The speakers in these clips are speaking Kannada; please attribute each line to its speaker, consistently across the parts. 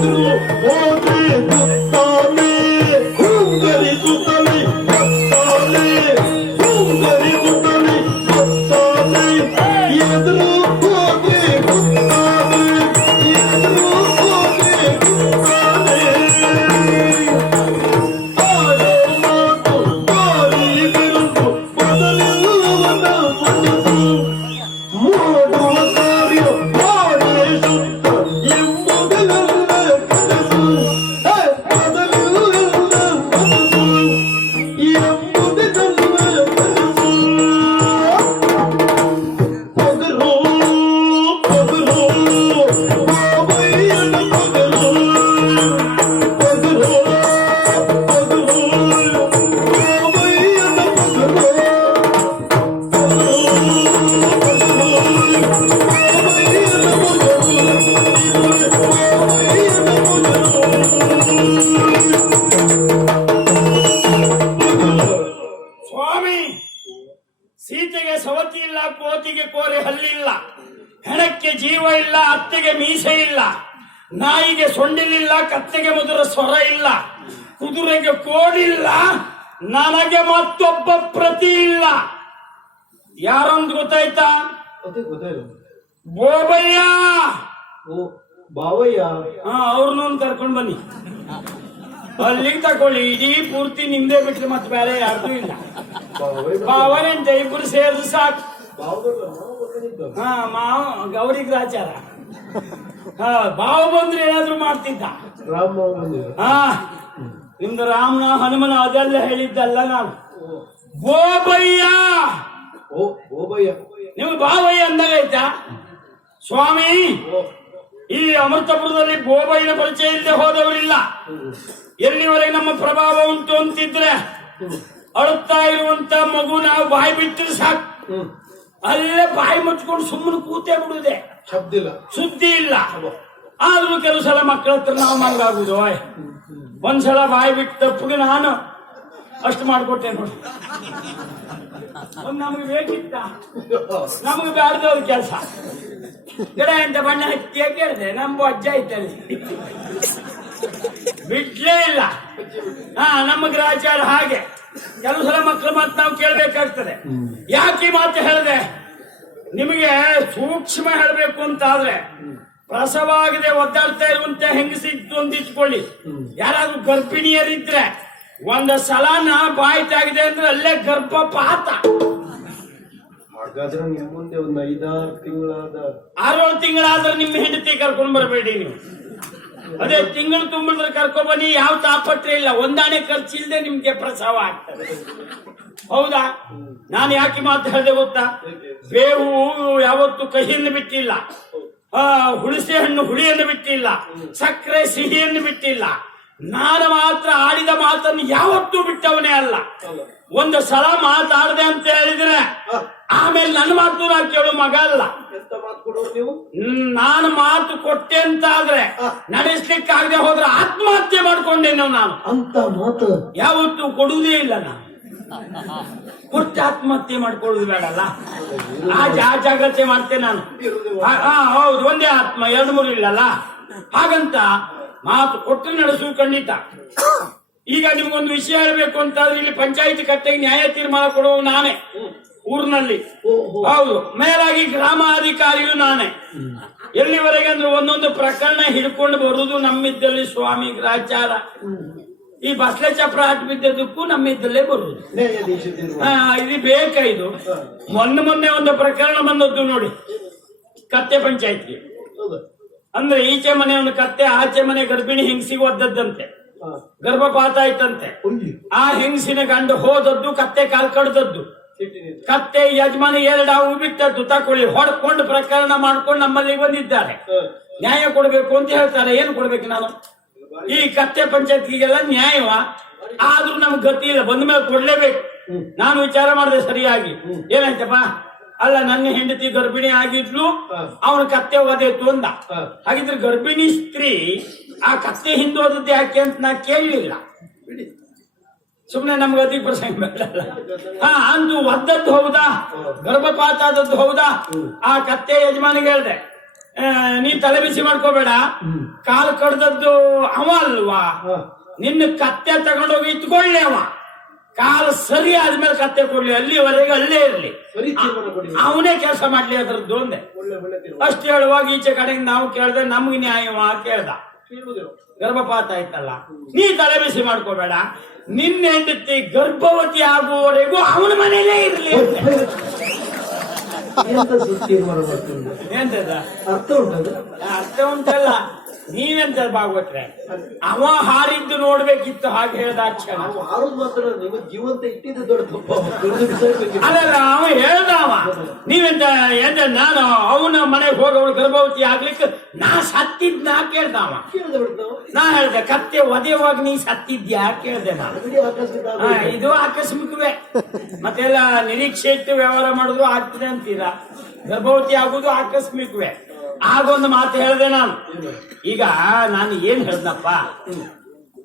Speaker 1: ಎದುರು ಹೋಗಿ
Speaker 2: ಸ್ವಾಮಿ ಸೀತೆಗೆ ಸವತಿ ಇಲ್ಲ ಕೋತಿಗೆ ಕೋರೆ ಹಲ್ಲಿಲ್ಲ ಹೆಣಕ್ಕೆ ಜೀವ ಇಲ್ಲ ಅತ್ತೆಗೆ ಮೀಸೆ ಇಲ್ಲ ನಾಯಿಗೆ ಸೊಂಡಿಲಿಲ್ಲ ಕತ್ತೆಗೆ ಮಧುರ ಸ್ವರ ಇಲ್ಲ ಕುದುರೆಗೆ ಕೋಡಿಲ್ಲ ನನಗೆ ಮತ್ತೊಬ್ಬ ಪ್ರತಿ ಇಲ್ಲ. ಯಾರೊಂದು ಗೊತ್ತಾಯ್ತಾ. ಬೋಬಯ್ಯ!
Speaker 1: ಓ ಬಾವಯ್ಯ.
Speaker 2: ಹಾ ಅವ್ರನ್ನೊಂದು ಕರ್ಕೊಂಡ್ ಬನ್ನಿ. ಅಲ್ಲಿ ತಕೊಳ್ಳಿ ಇಡೀ ಪೂರ್ತಿ ನಿಮ್ದೇ ಬಿಟ್ರೆ ಮತ್ತೆ ಬೇರೆ ಯಾರ್ದು ಇಲ್ಲ.
Speaker 1: ಬಾವಯ್ಯ
Speaker 2: ಜೈಪುರ್ ಸೇರಿದ್ರು ಸಾಕು. ಹಾ ಮಾವ ಗೌರಿ ಗ್ರಾಚಾರ ಹಾ ಬಾವು ಬಂದ್ರೆ ಏನಾದ್ರು ಮಾಡ್ತಿದ್ದ? ಹಾ ನಿಮ್ದು ರಾಮನ ಹನುಮನ ಅದೆಲ್ಲ ಹೇಳಿದ್ದಲ್ಲ ನಾನು. ಗೋಬಯ್ಯ!
Speaker 1: ಓ ಓಬಯ್ಯ
Speaker 2: ನಿಮ್ಗೆ ಬಾವಯ್ಯ ಅಂದಾಗೈತಾ ಸ್ವಾಮಿ
Speaker 1: ಓ.
Speaker 2: ಈ ಅಮೃತಪುರದಲ್ಲಿ ಗೋಬೈನ ಪರಿಚಯ ಇಲ್ಲದೆ ಹೋದವರಿಲ್ಲ. ಎಲ್ಲಿವರೆಗೆ ನಮ್ಮ ಪ್ರಭಾವ ಉಂಟು ಅಂತಿದ್ರೆ ಅಳುತ್ತಾ ಇರುವಂತ ಮಗು ನಾವು ಬಾಯಿ ಬಿಟ್ಟರೆ ಸಾಕು. ಅಲ್ಲೇ ಬಾಯಿ ಮುಚ್ಕೊಂಡು ಸುಮ್ಮನೆ ಕೂತೇ
Speaker 1: ಇಲ್ಲ
Speaker 2: ಸುದ್ದಿ ಇಲ್ಲ. ಆದ್ರೂ ಕೆಲವು ಸಲ ಮಕ್ಕಳ ಹತ್ರ ನಾವು ಮಂಗಾಗುದು ಒಂದ್ಸಲ ಬಾಯಿ ಬಿಟ್ಟು ತಪ್ಪಿಗೆ ನಾನು ಅಷ್ಟು ಮಾಡ್ಕೊಟ್ಟೆ ನೋಡಿ ನಮಗೆ ಬೇಕಿತ್ತ? ನಮಗೆ ಬ್ಯಾಡ್ದವ್ರ ಕೆಲಸ. ಗಿಡ ಎಂತ ಬಣ್ಣ ಹಚ್ಚಿ ಕೇಳಿದೆ ನಮ್ಮ ಅಜ್ಜ ಇತ್ತಲ್ಲಿ ಬಿಡ್ಲೇ ಇಲ್ಲ. ಹಾ ನಮ್ಮ ಗ್ರಹಚಾರ ಹಾಗೆ. ಕೆಲವು ಸಲ ಮಕ್ಕಳ ಮಾತು ನಾವು ಕೇಳಬೇಕಾಗ್ತದೆ. ಯಾಕೆ ಮಾತು ಹೇಳಿದೆ? ನಿಮಗೆ ಸೂಕ್ಷ್ಮ ಹೇಳಬೇಕು ಅಂತ ಆದ್ರೆ ಪ್ರಸವಾಗದೆ ಒದ್ದಾಡ್ತಾ ಇರುವಂತೆ ಹೆಂಗಸಿತ್ತು ಅಂತ ಇಟ್ಕೊಳ್ಳಿ. ಯಾರಾದ್ರೂ ಗರ್ಭಿಣಿಯರಿದ್ರೆ ಒಂದ ನಾ ಬಾಯಿ ತಾಗಿದೆ ಅಂದ್ರೆ ಅಲ್ಲೇ ಗರ್ಭಪಾತ.
Speaker 1: ಹಾಗಾದ್ರೆ ನಿಮ್ ಮುಂದೆ ಒಂದ್ ಐದಾರು ತಿಂಗಳಾದ
Speaker 2: ಆರೇಳು ತಿಂಗಳಾದ್ರೆ ನಿಮ್ಮ ಹೆಂಡತಿ ಕರ್ಕೊಂಡ್ ಬರಬೇಡಿ ನೀವು. ಅದೇ ತಿಂಗಳು ತುಂಬಿದ್ರೆ ಕರ್ಕೊಂಡ್ ಬನ್ನಿ ಯಾವ ತಾಪತ್ರೆ ಇಲ್ಲ. ಒಂದಾಣೆ ಖರ್ಚಿಲ್ದೆ ನಿಮ್ಗೆ ಪ್ರಸವ ಆಗ್ತದೆ. ಹೌದಾ? ನಾನು ಯಾಕೆ ಮಾತು ಹೇಳಿದೆ ಗೊತ್ತಾ? ಬೇವು ಯಾವತ್ತು ಕಹಿಯನ್ನು ಬಿಟ್ಟಿಲ್ಲ. ಆ ಹುಣಸೆ ಹಣ್ಣು ಹುಳಿಯನ್ನು ಬಿಟ್ಟಿಲ್ಲ. ಸಕ್ಕರೆ ಸಿಹಿಯನ್ನು ಬಿಟ್ಟಿಲ್ಲ. ನಾನು ಮಾತ್ರ ಆಡಿದ ಮಾತನ್ನು ಯಾವತ್ತೂ ಬಿಟ್ಟವನೇ ಅಲ್ಲ. ಒಂದು ಸಲ ಮಾತಾಡದೆ ಅಂತ ಹೇಳಿದ್ರೆ ಆಮೇಲೆ ನನ್ನ ಮಾತು ನಾ ಕೇಳೋ ಮಗ ಅಲ್ಲ. ನಾನು ಮಾತು ಕೊಟ್ಟೆ ಅಂತ ಆದ್ರೆ ನಡೆಸ್ಲಿಕ್ಕಾಗದೆ ಹೋದ್ರೆ ಆತ್ಮಹತ್ಯೆ ಮಾಡ್ಕೊಂಡೇನೋ ನಾನು.
Speaker 1: ಅಂತ ಮಾತು?
Speaker 2: ಯಾವತ್ತೂ ಕೊಡುವುದೇ ಇಲ್ಲ ನಾನು. ಕೊಟ್ಟು ಆತ್ಮಹತ್ಯೆ ಮಾಡ್ಕೊಳ್ಳುದು ಬೇಡಲ್ಲ ಆ ಜಾ ಜಾಗ್ರತೆ ಮಾಡ್ತೇನೆ ನಾನು. ಹೌದು ಒಂದೇ ಆತ್ಮ ಎರಡು ಮೂರು ಇಲ್ಲಲ್ಲ ಹಾಗಂತ ಮಾತು ಕೊಟ್ಟು ನಡೆಸು ಖಂಡಿತ. ಈಗ ನಿಮ್ಗೊಂದು ವಿಷಯ ಹೇಳಬೇಕು ಅಂತಾದ್ರೆ ಇಲ್ಲಿ ಪಂಚಾಯಿತಿ ಕಟ್ಟೆಗೆ ನ್ಯಾಯ ತೀರ್ಮಾನ ಕೊಡುವ ನಾನೇ. ಊರಿನಲ್ಲಿ. ಹೌದು. ಮೇಲಾಗಿ ಗ್ರಾಮಾಧಿಕಾರಿಯು ನಾನೇ. ಎಲ್ಲಿವರೆಗೆ ಅಂದ್ರೆ ಒಂದೊಂದು ಪ್ರಕರಣ ಹಿಡ್ಕೊಂಡು ಬರುದು ನಮ್ಮಿದ್ದಲ್ಲಿ ಸ್ವಾಮಿ ಗ್ರಾಚಾರ. ಈ ಬಸ್ಲೆ ಚಪ್ರ ಹಾಕಿ ಬಿದ್ದದಕ್ಕೂ ನಮ್ಮಿದ್ದಲ್ಲೇ ಬರುದು ಇದು ಬೇಕ ಇದು? ಮೊನ್ನೆ ಮೊನ್ನೆ ಒಂದು ಪ್ರಕರಣ ಬಂದದ್ದು ನೋಡಿ. ಕತ್ತೆ ಪಂಚಾಯತ್ಗೆ. ಅಂದ್ರೆ ಈಚೆ ಮನೆ ಒಂದು ಕತ್ತೆ ಆಚೆ ಮನೆ ಗರ್ಭಿಣಿ ಹೆಂಗಸಿಗೆ ಒದ್ದದ್ದಂತೆ.
Speaker 1: ಹಾ.
Speaker 2: ಗರ್ಭಪಾತ ಆಯ್ತಂತೆ. ಆ ಹೆಂಗಸಿನ ಗಂಡು ಹೋದದ್ದು ಕತ್ತೆ ಕಾಲ್ ಕಡ್ದದ್ದು. ಕತ್ತೆ ಯಜಮಾನ ಎರಡು ಅವು ಬಿಟ್ಟದ್ದು ತಕೊಳ್ಳಿ ಹೊಡ್ಕೊಂಡು ಪ್ರಕರಣ ಮಾಡ್ಕೊಂಡು ನಮ್ಮಲ್ಲಿ ಬಂದಿದ್ದಾರೆ. ನ್ಯಾಯ ಕೊಡಬೇಕು ಅಂತ ಹೇಳ್ತಾರೆ. ಏನು ಕೊಡ್ಬೇಕು ನಾನು? ಈ ಕತ್ತೆ ಪಂಚಾಯತ್ಗೆಲ್ಲ ನ್ಯಾಯವ? ಆದ್ರೂ ನಮ್ಗೆ ಗತಿ ಇಲ್ಲ. ಬಂದ ಮೇಲೆ ಕೊಡ್ಲೇಬೇಕು ನಾನು ವಿಚಾರ ಮಾಡಿದೆ ಸರಿಯಾಗಿ. ಏನಾಯ್ತಪ್ಪ? ಅಲ್ಲ ನನ್ನ ಹೆಂಡತಿ ಗರ್ಭಿಣಿ ಆಗಿದ್ಲು. ಅವನ ಕತ್ತೆ ಓದೇತು ಅಂದ. ಹಾಗಿದ್ರೆ ಗರ್ಭಿಣಿ ಸ್ತ್ರೀ ಆ ಕತ್ತೆ ಹಿಂದೋದದ್ದು ಯಾಕೆ ಅಂತ ನಾ ಕೇಳಲಿಲ್ಲ. ಸುಮ್ನೆ ನಮ್ಗೆ ಅತಿ ಪ್ರಸಂಗ ಬೇಡಲ್ಲ. ಹಾ ಅಂದು ಒದ್ದದ್ದು ಹೌದಾ? ಗರ್ಭಪಾತ ಆದದ್ದು ಹೌದಾ ಆ ಕತ್ತೆ ಯಜಮಾನಿಗೆ ಹೇಳ್ದೆ ನೀ ತಲೆ ಬಿಸಿ ಮಾಡ್ಕೋಬೇಡ. ಕಾಲು ಕಡ್ದದ್ದು ಅವ ಅಲ್ವಾ? ನಿನ್ನ ಕತ್ತೆ ತಗೊಂಡೋಗಿ ಇಟ್ಕೊಳ್ಳಿ ಅವ. ಕಾಲು ಸರಿ ಆದ್ಮೇಲೆ ಕತ್ತೆ ಕೊಡ್ಲಿ ಅಲ್ಲಿವರೆಗೆ ಅಲ್ಲೇ ಇರಲಿ. ಅವನೇ ಕೆಲಸ ಮಾಡ್ಲಿ ಅದ್ರದ್ದು ಒಂದೆ. ಅಷ್ಟು ಹೇಳುವಾಗ ಈಚೆ ಕಡೆಗೆ ನಾವು ಕೇಳ್ದೆ ನಮ್ಗೆ ನ್ಯಾಯವ ಕೇಳ್ದ ಗರ್ಭಪಾತ ಆಯ್ತಲ್ಲ ನೀ ತಲೆ ಬಿಸಿ ಮಾಡ್ಕೋಬೇಡ. ನಿನ್ನ ಹೆಂಡತಿ ಗರ್ಭವತಿ ಆಗುವವರೆಗೂ ಅವನ ಮನೆಯಲ್ಲೇ ಇರಲಿ
Speaker 1: ಎಂತ ಅರ್ಥ
Speaker 2: ಉಂಟಲ್ಲ. ನೀವೆಂತ ಭಾಗವತ್ರೆ? ಅವ ಹಾರಿದ್ದು ನೋಡ್ಬೇಕಿತ್ತು ಹಾಗೆ ಹೇಳ್ದಾಕ್ಷಣ
Speaker 1: ನಾವು ಜೀವಂತ ಇಟ್ಟಿದ್ದು ದೊಡ್ಡ ತಪ್ಪ. ದುಡ್ದು ಬಿಸಾಕ್ಬೇಕಿತ್ತು.
Speaker 2: ಅಲ್ಲಲ್ಲ ಅವ ಹೇಳ್ದವ ನೀವೆಂತ ಎಂತ ನಾನು ಅವನ ಮನೆಗೆ ಹೋಗವಳು ಗರ್ಭವತಿ ಆಗ್ಲಿಕ್ಕೆ ನಾ ಸತ್ತಿದ್ ನಾ ಕೇಳ್ದ ಅವ.
Speaker 1: ಕೇಳಿದೆ ಬಿಡ್ತು ನಾವು.
Speaker 2: ನಾ ಹೇಳ್ದೆ ಕತ್ತೆ ಒದೆಯುವಾಗ ನೀ ಸತ್ತಿದ್ಯಾ ಕೇಳ್ದೆ ನಾನು
Speaker 1: ಬಿಡಿ ಆಕಸ್ಮಿಕ
Speaker 2: ಹಾ,
Speaker 1: ಆಗೋಯ್ತು.
Speaker 2: ಇದು ಆಕಸ್ಮಿಕವೇ. ಮತ್ತೆಲ್ಲ ನಿರೀಕ್ಷೆ ಇಟ್ಟು ವ್ಯವಹಾರ ಮಾಡುದು ಆಗ್ತದೆ ಅಂತೀರಾ? ಗರ್ಭವತಿ ಆಗುದು ಆಕಸ್ಮಿಕವೇ. ಆಗೊಂದು ಮಾತು ಹೇಳಿದೆ ನಾನು. ಈಗ ನಾನು ಏನ್ ಹೇಳ್ದಪ್ಪ?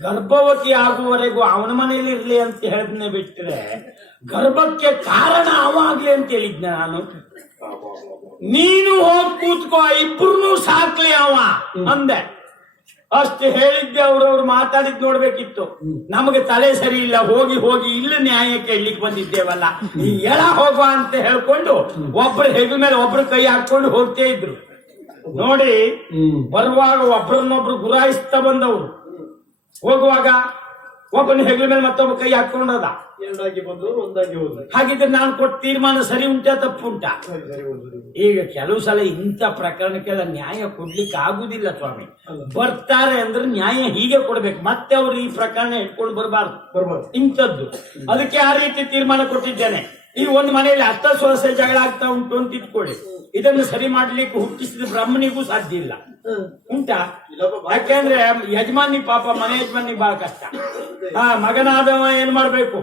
Speaker 2: ಗರ್ಭವತಿ ಆಗುವವರೆಗೂ ಅವನ ಮನೆಯಲ್ಲಿ ಇರ್ಲಿ ಅಂತ ಹೇಳಿದ್ನೆ ಬಿಟ್ರೆ ಗರ್ಭಕ್ಕೆ ಕಾರಣ ಅವ ಅಂತ ಹೇಳಿದ್ನ ನಾನು. ನೀನು ಹೋಗಿ ಕೂತ್ಕೋ ಇಬ್ರು ಸಾಕ್ಲಿ ಅವ ಅಂದೆ. ಅಷ್ಟು ಹೇಳಿದ್ದೆ ಅವ್ರವ್ರು ಮಾತಾಡಿದ್ ನೋಡ್ಬೇಕಿತ್ತು. ನಮಗೆ ತಲೆ ಸರಿ ಇಲ್ಲ, ಹೋಗಿ ಹೋಗಿ ಇಲ್ಲ ನ್ಯಾಯ ಕೇಳಲಿಕ್ಕೆ ಬಂದಿದ್ದೇವಲ್ಲ. ಈ ಎಳ ಹೋಗುವ ಅಂತ ಹೇಳ್ಕೊಂಡು ಒಬ್ರು ಹೆಗಲ ಮೇಲೆ ಒಬ್ರು ಕೈ ಹಾಕೊಂಡು ಹೋಗ್ತೇ ಇದ್ರು. ನೋಡಿ ಬರುವಾಗ ಒಬ್ರನ್ನೊಬ್ರು ಗುರಾಯಿಸ್ತಾ ಬಂದವರು. ಹೋಗುವಾಗ ಒಬ್ಬನ ಹೆಗಲ ಮೇಲೆ ಮತ್ತೊಬ್ಬ ಕೈ ಹಾಕೊಂಡದ
Speaker 1: ಎರಡಾಗಿ ಬಂದವರು ಒಂದಾಗಿ ಹೋದ
Speaker 2: ಹಾಗಿದ್ರೆ ನಾನು ಕೊಟ್ಟ ತೀರ್ಮಾನ ಸರಿ ಉಂಟಾ
Speaker 1: ಸರಿ ಸರಿ
Speaker 2: ಈಗ ಕೆಲವು ಸಲ ಇಂಥ ಪ್ರಕರಣಕ್ಕೆಲ್ಲ ನ್ಯಾಯ ಕೊಡ್ಲಿಕ್ಕೆ ಆಗುದಿಲ್ಲ ಸ್ವಾಮಿ. ಬರ್ತಾರೆ ಅಂದ್ರೆ ನ್ಯಾಯ ಹೀಗೆ ಕೊಡ್ಬೇಕು. ಮತ್ತೆ ಅವ್ರು ಈ ಪ್ರಕರಣ ಇಟ್ಕೊಂಡು ಬರಬಾರ್ದು.
Speaker 1: ಬರ್ಬಾರ್ದು.
Speaker 2: ಇಂಥದ್ದು. ಅದಕ್ಕೆ ಆ ರೀತಿ ತೀರ್ಮಾನ ಕೊಟ್ಟಿದ್ದೇನೆ. ಈ ಒಂದು ಮನೆಯಲ್ಲಿ ಹತ್ತ ಸೊಸೆ ಜಗಳ ಆಗ್ತಾ ಉಂಟು ಅಂತ ಇಟ್ಕೊಳ್ಳಿ. ಇದನ್ನು ಸರಿ ಮಾಡ್ಲಿಕ್ಕೆ ಹುಟ್ಟಿಸಿದ ಬ್ರಾಹ್ಮಣಿಗೂ ಸಾಧ್ಯ ಇಲ್ಲ. ಉಂಟಾ? ಯಾಕೆಂದ್ರೆ ಯಜಮಾನಿ ಪಾಪ ಮನೆ ಯಜಮಾನಿ ಬಹಳ ಕಷ್ಟ. ಆ ಮಗನಾದವ ಏನ್ ಮಾಡ್ಬೇಕು?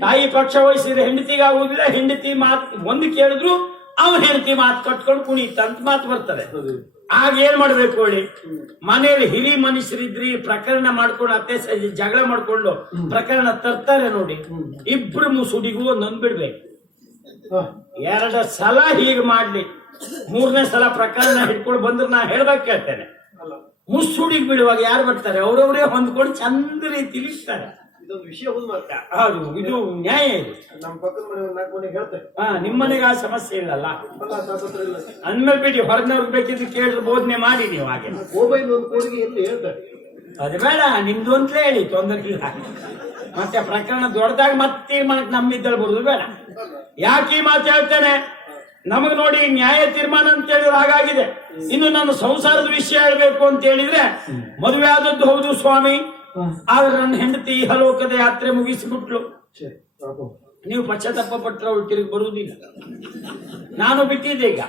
Speaker 2: ತಾಯಿ ಪಕ್ಷ ವಹಿಸಿದ್ರೆ ಹೆಂಡತಿಗೆ ಆಗುದಿಲ್ಲ ಹೆಂಡತಿ ಮಾತ್ ಒಂದು ಕೇಳಿದ್ರು ಅವನ ಹೆಂಡತಿ ಮಾತು ಕಟ್ಕೊಂಡು ಕುಣಿತ ಅಂತ ಮಾತು ಬರ್ತದೆ. ಆಗ ಏನ್ ಮಾಡ್ಬೇಕು ಹೇಳಿ? ಮನೆಯಲ್ಲಿ ಹಿರಿ ಮನುಷ್ಯರಿದ್ರಿ ಪ್ರಕರಣ ಮಾಡ್ಕೊಂಡು ಅತ್ತೆ ಜಗಳ ಮಾಡ್ಕೊಂಡು ಪ್ರಕರಣ ತರ್ತಾರೆ ನೋಡಿ. ಇಬ್ರು ಮುಸುಡಿಗೂ ಒಂದೊಂದು ಬಿಡ್ಬೇಕು.
Speaker 1: ಹಾ.
Speaker 2: ಎರಡು ಸಲ ಹೀಗೆ ಮಾಡ್ಲಿ. ಮೂರನೇ ಸಲ ಪ್ರಕರಣ ಹಿಡ್ಕೊಂಡು ಬಂದ್ರೆ ನಾ ಹೇಳ್ಬೇಕು ಕೇಳ್ತೇನೆ.
Speaker 1: ಮುಸ್ಸುಡಿಗೆ
Speaker 2: ಬೀಳುವಾಗ ಬಿಡುವಾಗ ಯಾರು ಬರ್ತಾರೆ? ಅವ್ರವ್ರೇ ಹೊಂದ್ಕೊಂಡು ಚಂದ ರೀತಿಲಿ ಇರ್ತಾರೆ.
Speaker 1: ವಿಷಯ
Speaker 2: ಹೌದು ಇದು ನ್ಯಾಯ ಇದು.
Speaker 1: ನಮ್ಮ ಪಕ್ಕದ ಮನೆ ಒಂದು ನಾಲ್ಕು ಮನೆಗೆ ಹೇಳ್ತಾರೆ.
Speaker 2: ಹಾ ನಿಮ್ಮನೆಗೆ ಆ ಸಮಸ್ಯೆ ಇಲ್ಲಲ್ಲ? ಅಂದ್ಮೇಲೆ ಬಿಡಿ ಹೊರಗಿನವ್ರಿಗೆ ಬೇಕಿದ್ರೆ ಕೇಳಿದ್ರೆ ಬೋಧನೆ ಮಾಡಿ ನೀವು ಹಾಗೆ.
Speaker 1: ಮೊಬೈಲ್ ಒಂದು ಕೋಡಿಗೆ ಎಲ್ಲಿ ಹೇಳ್ತಾರೆ?
Speaker 2: ಅದು ಬೇಡ ನಿಮ್ದು ಅಂತಲೇ ಹೇಳಿ ತೊಂದರೆ ಇಲ್ಲ ಮತ್ತೆ ಪ್ರಕರಣ ದೊಡ್ಡದಾಗ ಮತ್ತೆ ತೀರ್ಮಾನಕ್ಕೆ ನಮ್ಮಿದ್ದಲ್ಲಿ ಬರುದು ಬೇಡ. ಯಾಕೆ ಈ ಮಾತು ಹೇಳ್ತೇನೆ? ನಮಗ್ ನೋಡಿ ನ್ಯಾಯ ತೀರ್ಮಾನ ಅಂತ ಹೇಳಿದ್ರೆ ಹಾಗಾಗಿದೆ. ಇನ್ನು ನಾನು ಸಂಸಾರದ ವಿಷಯ ಹೇಳ್ಬೇಕು ಅಂತ ಹೇಳಿದ್ರೆ ಮದುವೆ ಆದದ್ದು ಹೌದು ಸ್ವಾಮಿ. ಆದ್ರೆ ನನ್ನ ಹೆಂಡತಿ ಇಹಲೋಕದ ಯಾತ್ರೆ ಮುಗಿಸಿಬಿಟ್ಲು. ನೀವು ಪಶ್ಚಾತ್ತಾಪ ಪಟ್ಟರೆ ಅವಳು ತಿರುಗಿ ಬರುವುದಿಲ್ಲ. ನಾನು ಬಿಟ್ಟಿದ್ದೆ ಈಗ.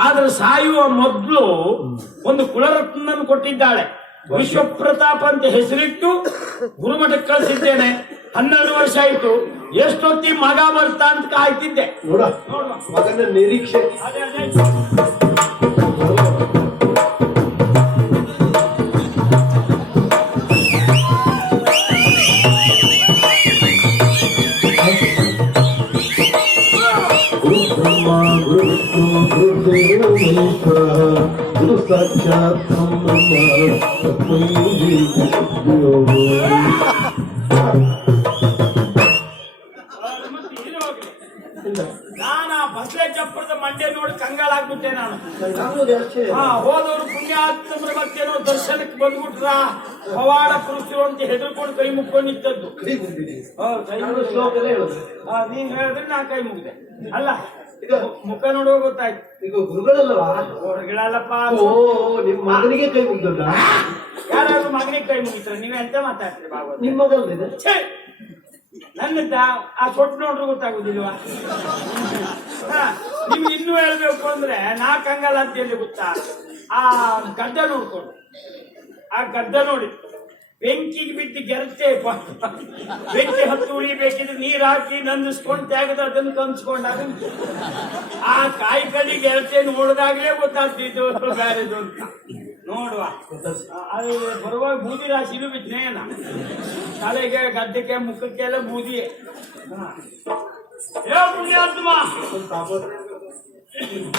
Speaker 2: ಆದ್ರೆ ಸಾಯುವ ಮೊದಲು ಒಂದು ಕುಲರತ್ನ ಕೊಟ್ಟಿದ್ದಾಳೆ. ವಿಶ್ವಪ್ರತಾಪ್ ಅಂತ ಹೆಸರಿಟ್ಟು ಗುರುಮಠಕ್ಕೆ ಕಳಿಸಿದ್ದೇನೆ. ಹನ್ನೆರಡು ವರ್ಷ ಆಯ್ತು. ಎಷ್ಟೊತ್ತಿ ಮಗ ಬರ್ತಾ ಅಂತ ಕಾಯ್ತಿದ್ದೆ.
Speaker 1: ನೋಡ. ಮಗನ ನಿರೀಕ್ಷೆ. ಗುರು ಸಾಕ್ಷಾತ್.
Speaker 2: ನಾನು. ಬಸಳೆ ಚಪ್ಪರದ ಮಂಡ್ಯ ನೋಡಿ ಕಂಗಾಲಾಗ್ಬಿಟ್ಟೆ. ನಾನು ಹಾ ಹೋದವರು ಪುಣ್ಯಾತ್ಮರ ಮತ್ತೇನೋ ದರ್ಶನಕ್ಕೆ ಬಂದ್ಬಿಟ್ರ ಪವಾಡ ಪುರುಷರು ಅಂತ ಹೆದರ್ಕೊಂಡು ಕೈ ಮುಕ್ಕೊಂಡು ನಿಂತದ್ದು
Speaker 1: ನೀನ್
Speaker 2: ಹೇಳಿದ್ರೆ ನಾ ಕೈ ಮುಗ್ದೆ ಅಲ್ಲ
Speaker 1: ಈಗ
Speaker 2: ಮುಖ ನೋಡುವ ಗೊತ್ತಾಯ್ತು.
Speaker 1: ಈಗ ಗುರುಗಳಲ್ಲವಾ
Speaker 2: ಹೊರಗಿಡಲ್ಲಪ್ಪ
Speaker 1: ಓ ನಿಮ್ ಮಗನಿಗೆ ಕೈ ಮುಗಿದ
Speaker 2: ಯಾರಾದ್ರೂ ಮಗನಿಗೆ ಕೈ ಮುಗಿದ್ರೆ ನೀವ್ ಎಂತ ಮಾತಾಡ್ತೀರಿ ಭಾಗವತ?
Speaker 1: ನಿಮ್ ಮಗಲ್ದಿದೆ
Speaker 2: ಛೇ! ನನ್ನದ ಆ ಸೊಟ್ಟು ನೋಡ್ರು ಗೊತ್ತಾಗುದಿಲ್ವಾ? ಇನ್ನು ಇನ್ನೂ ಹೇಳ್ಬೇಕು ಅಂದ್ರೆ ನಾ ಕಂಗಲ್ ಅಂತ ಹೇಳಿ ಗೊತ್ತಾ? ಆ ಗದ್ದ ನೋಡ್ಕೊಂಡು. ಆ ಗದ್ದ ನೋಡಿ. ಬೆಂಕಿಗೆ ಬಿದ್ದು ಗೆರತೆ ಬೆಂಕಿ ಹತ್ತು ಉಳಿಬೇಕಿದ್ರೆ ನೀರ್ ಹಾಕಿ ನಂದಿಸ್ಕೊಂಡು ತೆಗೆದು ಅದನ್ನು ಕಂಚ್ಕೊಂಡಾಗ ಆ ಕಾಯಿ ಕಡಿ ಗೆರಟೆ ನೋಡಿದಾಗಲೇ ಗೊತ್ತಾಗ್ತಿದ್ದು ಬ್ಯಾರೆದು ಅಂತ. ನೋಡುವ. ಅದು ಬರುವಾಗ ಬೂದಿ ರಾಶಿನೂ ಬಿದ್ದೇನ ತಲೆಗೆ ಮುಖಕ್ಕೆ ಮುಖಕ್ಕೆಲ್ಲ ಬೂದಿ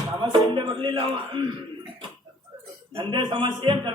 Speaker 2: ಸಮಸ್ಯೆ ಬರ್ಲಿಲ್ಲ ಅವ. ನಂದೇ ಸಮಸ್ಯೆ ಅಂತ